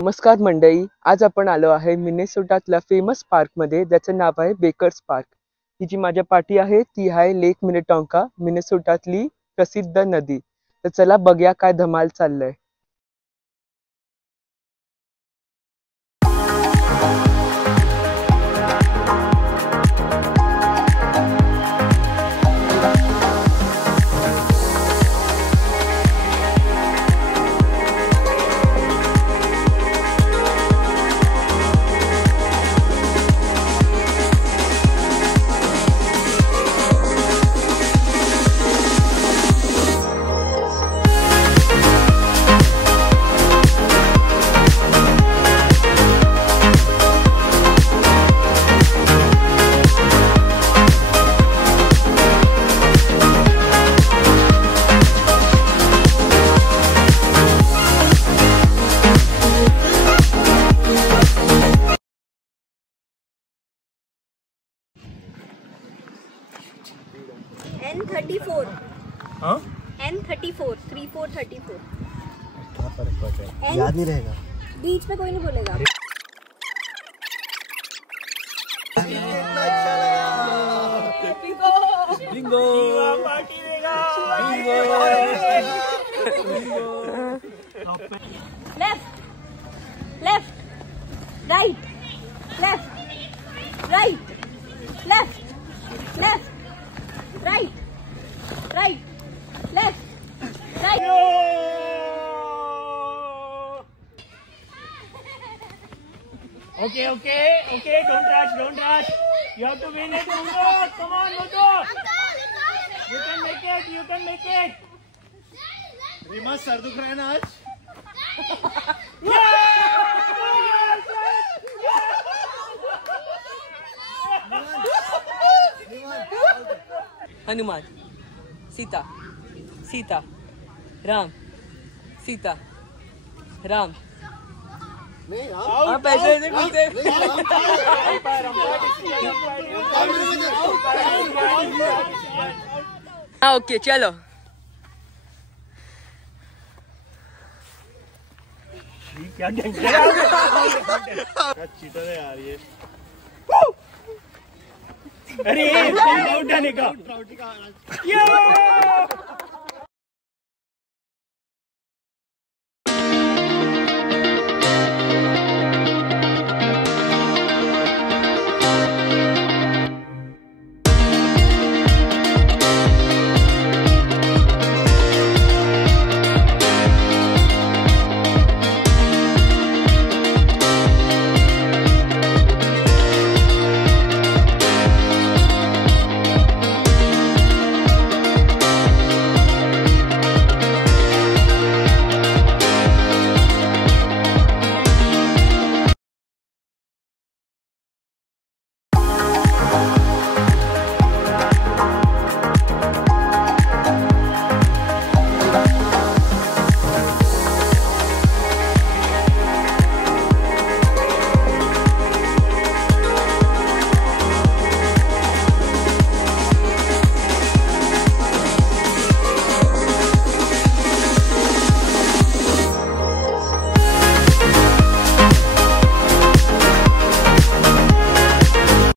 नमस्कार मंडळी, आज आपण आलो आहे मिनेसोटातल्या फेमस पार्कमध्ये, ज्याचं नाव आहे बेकर्स पार्क. ही जी माझ्या पाठी आहे ती आहे लेक मिनेटॉन्का, मिनेसोटातली प्रसिद्ध नदी. तर चला बघूया काय धमाल चाललंय. N34 N34 3434 क्या फर्क पड़ता है? याद नहीं रहेगा. बीच पे कोई नहीं बोलेगा. अच्छा लगा. बिंगो पार्टी देगा. Left right left right left left right right left right. Okay. Don't rush. You have to win it, Mundo. Come on, Mundo. You can make it. Reema, sir दुख रहा है ना आज? हनुमान, सीता, राम, सीता, राम. आप ऐसे नहीं बोलते. हाँ ओके चलो. क्या चीटर है यार ये. अरे आउट जाने का.